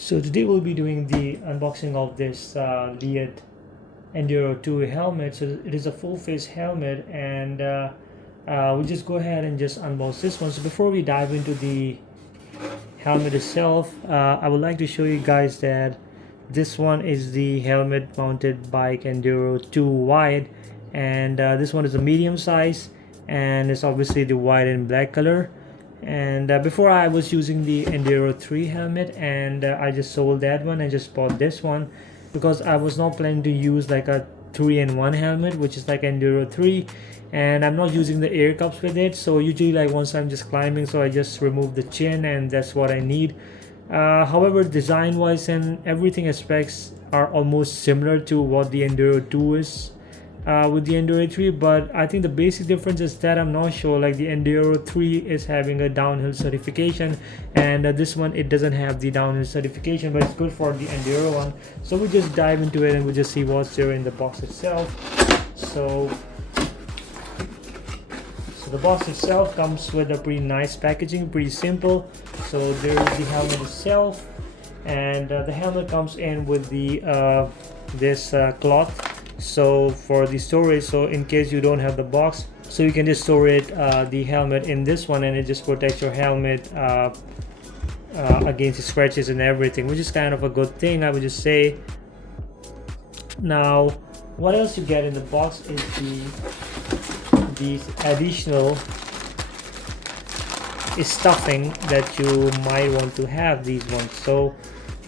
So today we'll be doing the unboxing of this Leatt Enduro 2 helmet. So it is a full face helmet, and we'll just go ahead and just unbox this one. So before we dive into the helmet itself, I would like to show you guys that this one is the helmet mounted bike Enduro 2 wide, and this one is a medium size, and it's obviously the white and black color. And before I was using the Enduro 3 helmet, and I just sold that one and just bought this one because I was not planning to use like a 3-in-1 helmet, which is like Enduro 3, and I'm not using the air cups with it. So usually like once I'm just climbing, so I just remove the chin and that's what I need. However, design wise and everything aspects are almost similar to what the Enduro 2 is with the Enduro 3, but I think the basic difference is that I'm not sure. Like the Enduro 3 is having a downhill certification, and this one it doesn't have the downhill certification, but it's good for the Enduro one. So we just dive into it and we just see what's there in the box itself. So the box itself comes with a pretty nice packaging, pretty simple. So there's the helmet itself, and the helmet comes in with the this cloth, so for the storage, so in case you don't have the box, so you can just store it the helmet in this one, and it just protects your helmet against the scratches and everything, which is kind of a good thing, I would just say. Now what else you get in the box is these additional stuffing that you might want to have, these ones. So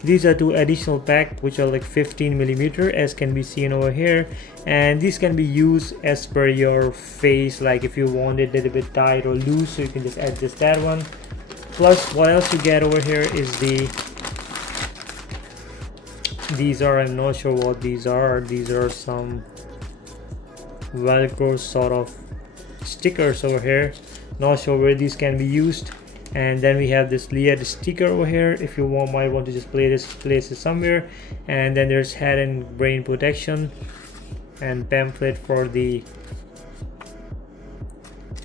these are two additional packs which are like 15mm, as can be seen over here, and these can be used as per your face, like if you want it a little bit tight or loose, so you can just adjust that one. Plus what else you get over here is these are, I'm not sure what these are some velcro sort of stickers over here, not sure where these can be used. And then we have this Leatt sticker over here, if you might want to just place it somewhere. And then there's head and brain protection and pamphlet for the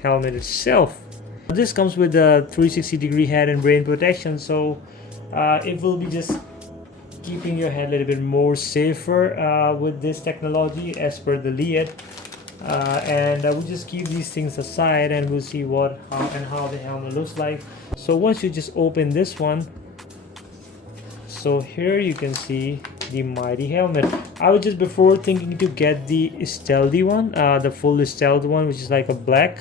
helmet itself. This comes with a 360-degree head and brain protection, so it will be just keeping your head a little bit more safer with this technology as per the Leatt. And we'll just keep these things aside and we'll see how the helmet looks like. So once you just open this one, so here you can see the mighty helmet. I was just before thinking to get the stealthy one, the full stealth one, which is like a black,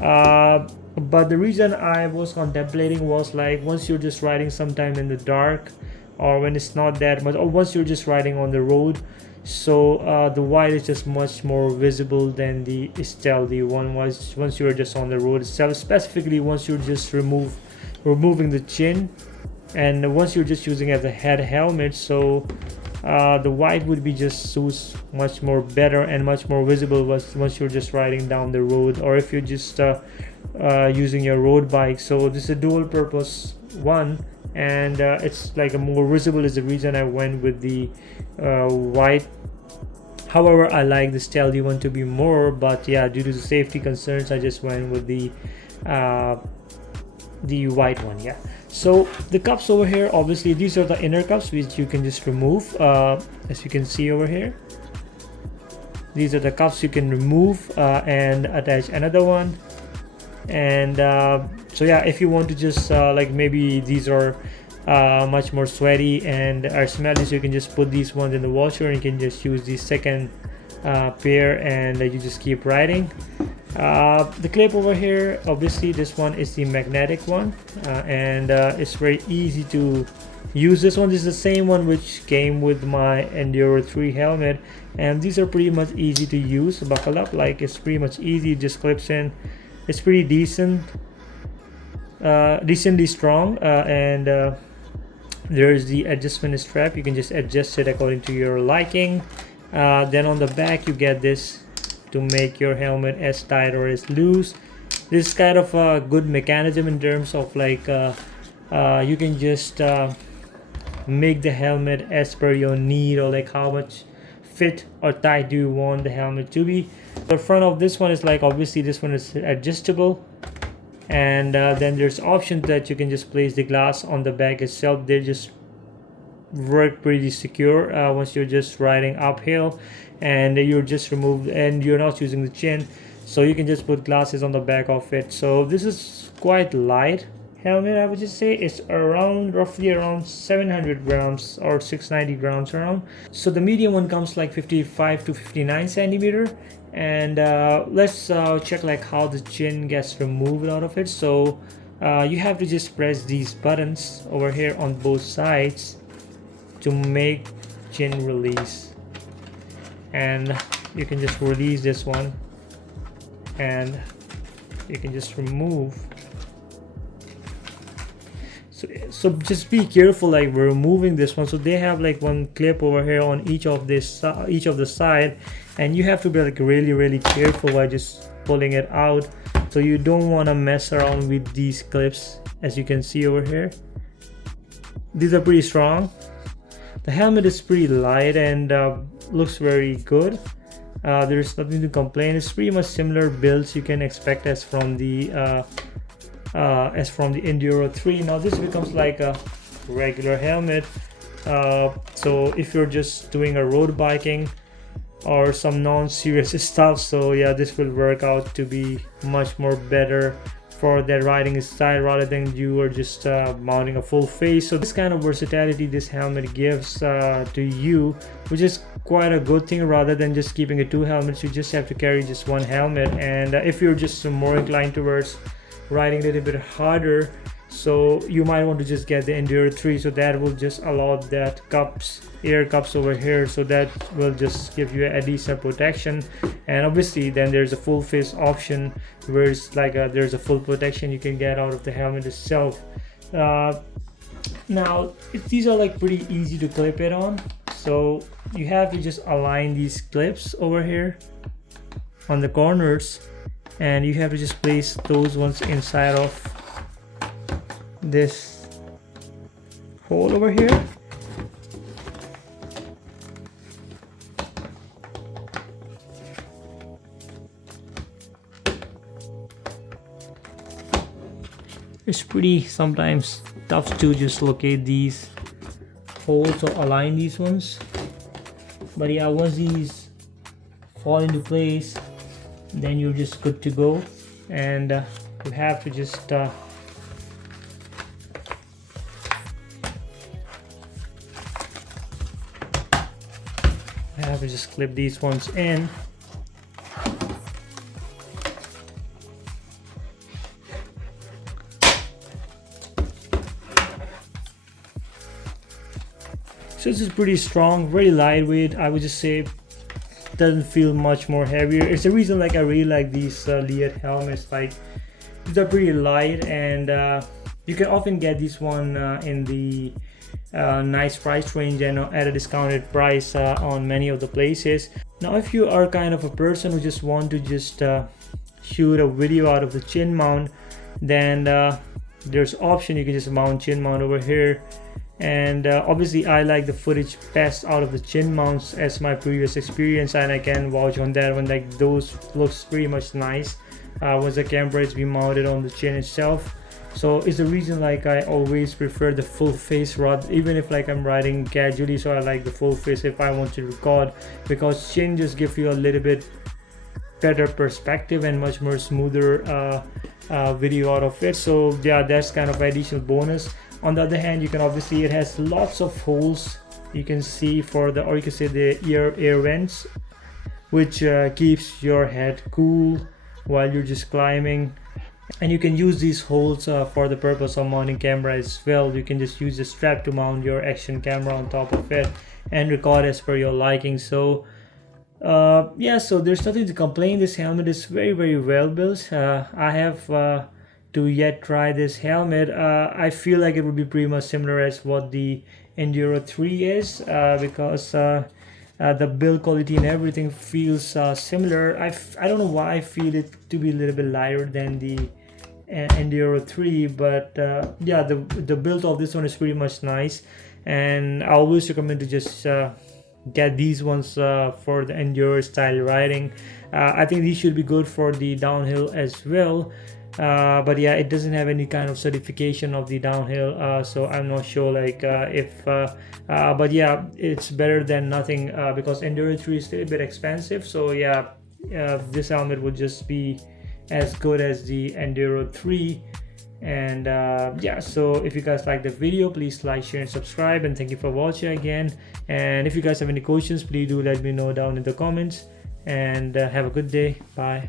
but the reason I was contemplating was like once you're just riding sometime in the dark, or when it's not that much, or once you're just riding on the road, so the white is just much more visible than the stealthy one was once you're just on the road itself, specifically once you're just removing the chin, and once you're just using as a head helmet. So the white would be just suits much more better and much more visible once you're just riding down the road, or if you're just using your road bike. So this is a dual purpose one, and it's like a more visible is the reason I went with the white. However, I like the stealthy one to be more, but yeah, due to the safety concerns, I just went with the white one. Yeah, so the cups over here, obviously these are the inner cups which you can just remove, as you can see over here. These are the cups you can remove and attach another one. And so yeah, if you want to just like maybe these are much more sweaty and are smelly, so you can just put these ones in the washer and you can just use the second pair, and you just keep riding. The clip over here, obviously this one is the magnetic one, and it's very easy to use. This one is the same one which came with my Enduro 3 helmet, and these are pretty much easy to use. Buckle up, like it's pretty much easy, it just clips in. It's pretty decently strong, and there's the adjustment strap. You can just adjust it according to your liking. Then on the back you get this to make your helmet as tight or as loose. This is kind of a good mechanism in terms of like you can just make the helmet as per your need, or like how much fit or tight do you want the helmet to be. The front of this one is like, obviously this one is adjustable, and then there's options that you can just place the glass on the back itself. They just work pretty secure once you're just riding uphill and you're just removed and you're not using the chin, so you can just put glasses on the back of it. So this is quite light helmet. I would just say it's around roughly around 700 grams or 690 grams around. So the medium one comes like 55 to 59 centimeter. And let's check like how the chin gets removed out of it. So you have to just press these buttons over here on both sides to make chin release, and you can just release this one and you can just remove. So just be careful like we're removing this one. So they have like one clip over here on each of the side, and you have to be like really careful while just pulling it out. So you don't want to mess around with these clips. As you can see over here, these are pretty strong. The helmet is pretty light and looks very good. There's nothing to complain. It's pretty much similar builds you can expect as from the Enduro 3. Now this becomes like a regular helmet. So if you're just doing a road biking or some non-serious stuff, so yeah, this will work out to be much more better for that riding style rather than you are just mounting a full face. So this kind of versatility this helmet gives to you, which is quite a good thing. Rather than just keeping it two helmets, you just have to carry just one helmet. And if you're just more inclined towards riding a little bit harder, so you might want to just get the Enduro 3, so that will just allow that air cups over here, so that will just give you a decent protection. And obviously then there's a full face option where it's like there's a full protection you can get out of the helmet itself. Now these are like pretty easy to clip it on, so you have to just align these clips over here on the corners, and you have to just place those ones inside of this hole over here. It's pretty sometimes tough to just locate these holes or align these ones, but yeah, once these fall into place, then you're just good to go. And you have to just clip these ones in. So this is pretty strong, very lightweight. I would just say doesn't feel much more heavier. It's the reason like I really like these Leatt helmets. Like they're pretty light, and you can often get this one in the nice price range and at a discounted price on many of the places. Now if you are kind of a person who just want to just shoot a video out of the chin mount, then there's option you can just mount chin mount over here. And obviously I like the footage best out of the chin mounts as my previous experience, and I can vouch on that one. Like those looks pretty much nice once the camera is being mounted on the chin itself. So it's the reason like I always prefer the full face rod, even if like I'm riding casually. So I like the full face if I want to record, because chin just gives you a little bit better perspective and much more smoother video out of it. So yeah, that's kind of additional bonus. On the other hand, you can obviously, it has lots of holes you can see for the, or you can say the air vents, which keeps your head cool while you're just climbing. And you can use these holes for the purpose of mounting camera as well. You can just use the strap to mount your action camera on top of it and record as per your liking. So yeah, so there's nothing to complain. This helmet is very well built. I have to yet try this helmet. I feel like it would be pretty much similar as what the Enduro 3 is, because the build quality and everything feels similar. I don't know why I feel it to be a little bit lighter than the Enduro 3, but yeah, the build of this one is pretty much nice, and I always recommend to just get these ones for the enduro style riding. I think these should be good for the downhill as well. But yeah, it doesn't have any kind of certification of the downhill, so I'm not sure like if but yeah, it's better than nothing, because enduro 3 is still a bit expensive. So yeah, this helmet would just be as good as the enduro 3. And yeah, so if you guys like the video, please like, share and subscribe, and thank you for watching again. And if you guys have any questions, please do let me know down in the comments. And have a good day. Bye.